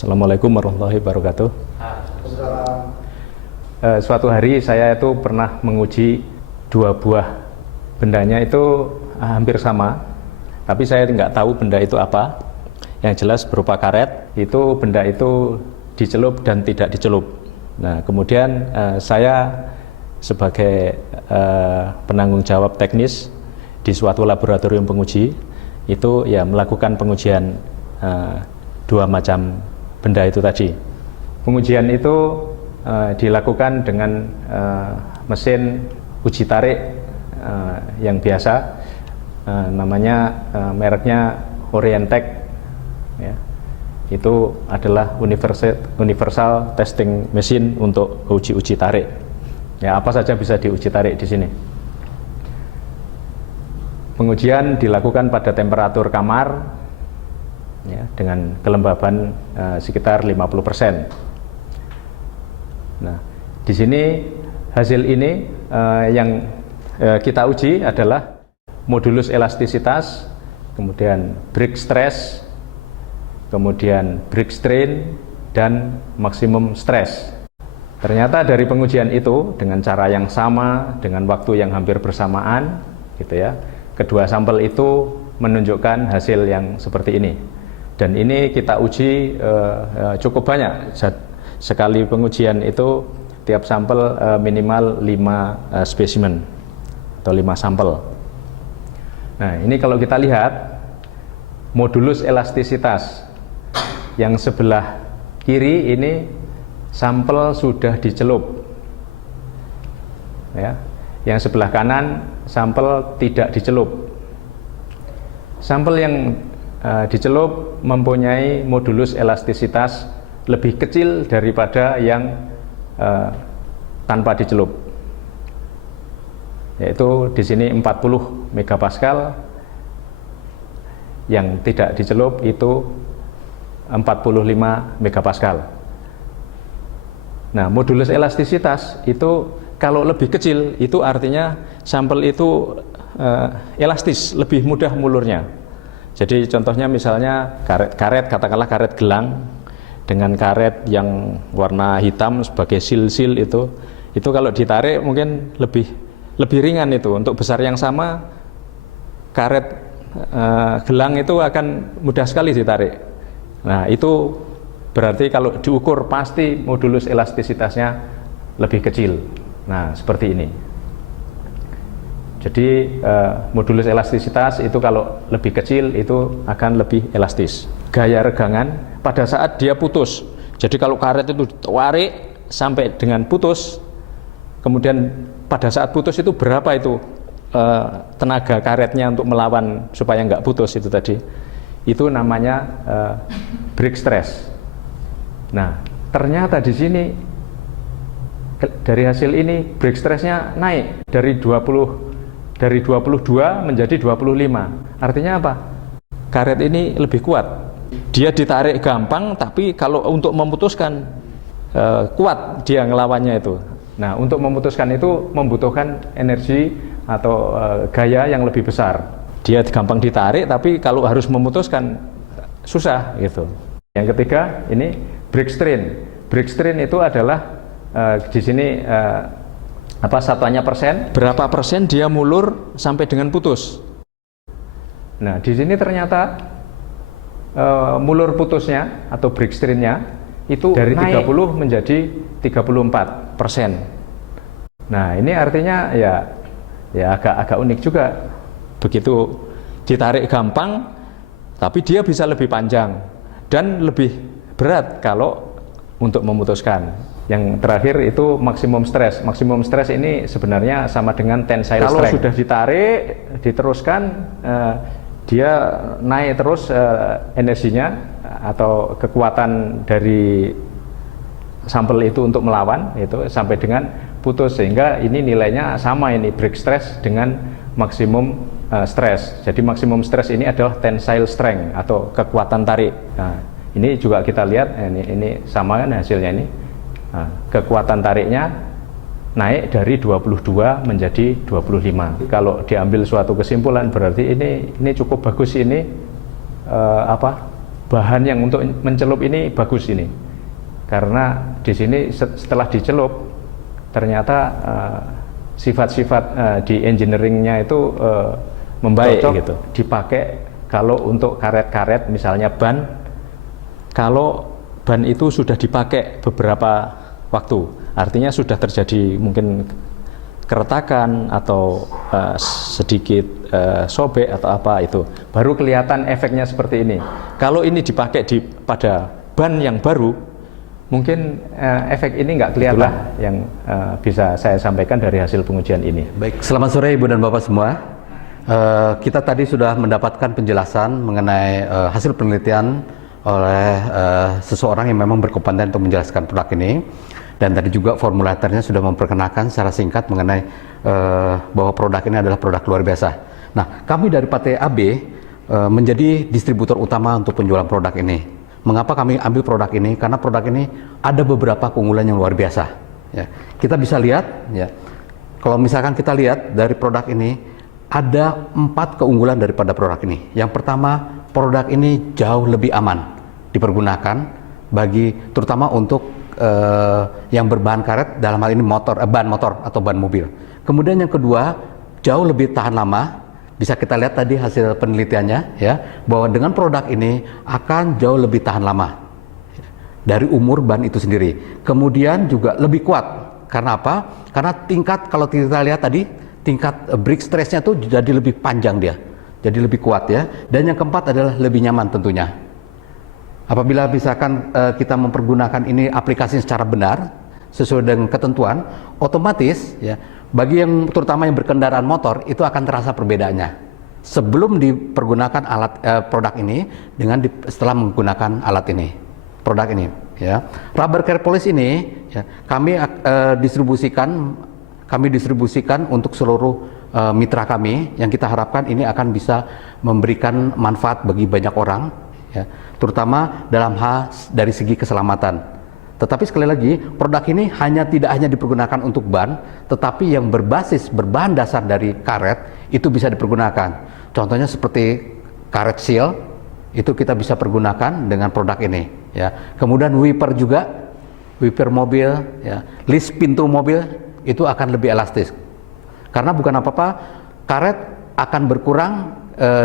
Assalamualaikum warahmatullahi wabarakatuh. Suatu hari saya itu pernah menguji dua buah, bendanya itu hampir sama, tapi saya nggak tahu benda itu apa. Yang jelas berupa karet, itu benda itu dicelup dan tidak dicelup. Nah, kemudian saya sebagai penanggung jawab teknis di suatu laboratorium penguji itu ya melakukan pengujian dua macam benda itu tadi. Pengujian itu dilakukan dengan mesin uji tarik yang biasa, namanya mereknya Orientech, ya. Itu adalah universal testing machine untuk uji tarik. Ya, apa saja bisa diuji tarik di sini. Pengujian dilakukan pada temperatur kamar, ya, dengan kelembaban sekitar 50%. Nah, di sini hasil ini yang kita uji adalah modulus elastisitas, kemudian break stress, kemudian break strain, dan maksimum stress. Ternyata dari pengujian itu dengan cara yang sama, dengan waktu yang hampir bersamaan, gitu ya, kedua sampel itu menunjukkan hasil yang seperti ini. Dan ini kita uji cukup banyak. Sekali pengujian itu tiap sampel minimal 5 spesimen atau 5 sampel. Nah, ini kalau kita lihat modulus elastisitas yang sebelah kiri ini sampel sudah dicelup, ya. Yang sebelah kanan sampel tidak dicelup. Sampel yang dicelup mempunyai modulus elastisitas lebih kecil daripada yang tanpa dicelup, yaitu di sini 40 megapascal, yang tidak dicelup itu 45 megapascal. Nah, modulus elastisitas itu kalau lebih kecil itu artinya sampel itu elastis, lebih mudah mulurnya. Jadi contohnya misalnya karet, katakanlah karet gelang dengan karet yang warna hitam sebagai sil-sil itu kalau ditarik mungkin lebih ringan itu. Untuk besar yang sama, karet gelang itu akan mudah sekali ditarik. Nah, itu berarti kalau diukur pasti modulus elastisitasnya lebih kecil. Nah, seperti ini. Jadi modulus elastisitas itu kalau lebih kecil itu akan lebih elastis. Gaya regangan pada saat dia putus. Jadi kalau karet itu ditarik sampai dengan putus, kemudian pada saat putus itu berapa itu tenaga karetnya untuk melawan supaya nggak putus itu tadi. Itu namanya break stress. Nah, ternyata di sini dari hasil ini break stressnya naik dari 22 menjadi 25. Artinya apa? Karet ini lebih kuat. Dia ditarik gampang, tapi kalau untuk memutuskan kuat dia ngelawannya itu. Nah, untuk memutuskan itu membutuhkan energi atau gaya yang lebih besar. Dia gampang ditarik, tapi kalau harus memutuskan susah gitu. Yang ketiga ini break strain. Break strain itu adalah di sini satuannya persen, berapa persen dia mulur sampai dengan putus. Nah, di sini ternyata mulur putusnya atau break strain-nya itu dari 30 menjadi 34%. Nah, ini artinya ya agak unik juga. Begitu ditarik gampang, tapi dia bisa lebih panjang dan lebih berat kalau untuk memutuskan. Yang terakhir itu maksimum stres. Maksimum stres ini sebenarnya sama dengan tensile strength. Kalau sudah ditarik, diteruskan, dia naik terus energinya atau kekuatan dari sampel itu untuk melawan itu sampai dengan putus, sehingga ini nilainya sama, ini break stress dengan maksimum stress. Jadi maksimum stress ini adalah tensile strength atau kekuatan tarik. Nah, ini juga kita lihat, ini sama kan hasilnya ini. Nah, kekuatan tariknya naik dari 22 menjadi 25. Kalau diambil suatu kesimpulan berarti ini cukup bagus ini bahan yang untuk mencelup ini bagus ini, karena di sini setelah dicelup ternyata sifat-sifat di engineeringnya itu membaik gitu, dipakai kalau untuk karet-karet misalnya ban, kalau ban itu sudah dipakai beberapa waktu, artinya sudah terjadi mungkin keretakan atau sedikit sobek atau apa, itu baru kelihatan efeknya seperti ini. Kalau ini dipakai pada ban yang baru, mungkin efek ini nggak kelihatan. Itulah yang bisa saya sampaikan dari hasil pengujian ini. Baik, selamat sore Ibu dan Bapak semua. Kita tadi sudah mendapatkan penjelasan mengenai hasil penelitian oleh seseorang yang memang berkompeten untuk menjelaskan produk ini. Dan tadi juga formulatornya sudah memperkenalkan secara singkat mengenai bahwa produk ini adalah produk luar biasa. Nah, kami dari PTAB menjadi distributor utama untuk penjualan produk ini. Mengapa kami ambil produk ini? Karena produk ini ada beberapa keunggulan yang luar biasa. Ya, kita bisa lihat, ya, kalau misalkan kita lihat dari produk ini, ada 4 keunggulan daripada produk ini. Yang pertama, produk ini jauh lebih aman dipergunakan bagi terutama untuk yang berbahan karet, dalam hal ini ban motor atau ban mobil. Kemudian yang kedua, jauh lebih tahan lama. Bisa kita lihat tadi hasil penelitiannya, ya, bahwa dengan produk ini akan jauh lebih tahan lama dari umur ban itu sendiri. Kemudian juga lebih kuat. Karena apa? Karena tingkat, kalau kita lihat tadi, tingkat break stressnya tuh jadi lebih panjang dia, jadi lebih kuat, ya. Dan yang keempat adalah lebih nyaman tentunya. Apabila misalkan kita mempergunakan ini aplikasi secara benar sesuai dengan ketentuan, otomatis, ya, bagi yang terutama yang berkendaraan motor itu akan terasa perbedaannya sebelum dipergunakan alat produk ini dengan setelah menggunakan alat ini, produk ini, ya. Rubber Care Polish ini, ya, kami distribusikan untuk seluruh mitra kami, yang kita harapkan ini akan bisa memberikan manfaat bagi banyak orang, ya, terutama dalam hal dari segi keselamatan. Tetapi sekali lagi, produk ini tidak hanya dipergunakan untuk ban, tetapi yang berbahan dasar dari karet itu bisa dipergunakan. Contohnya seperti karet seal, itu kita bisa pergunakan dengan produk ini, ya. Kemudian wiper juga, wiper mobil, ya, list pintu mobil itu akan lebih elastis. Karena bukan apa-apa, karet akan berkurang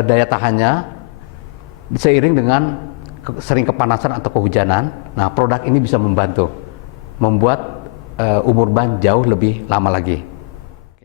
daya tahannya seiring dengan sering kepanasan atau kehujanan. Nah, produk ini bisa membantu membuat umur ban jauh lebih lama lagi.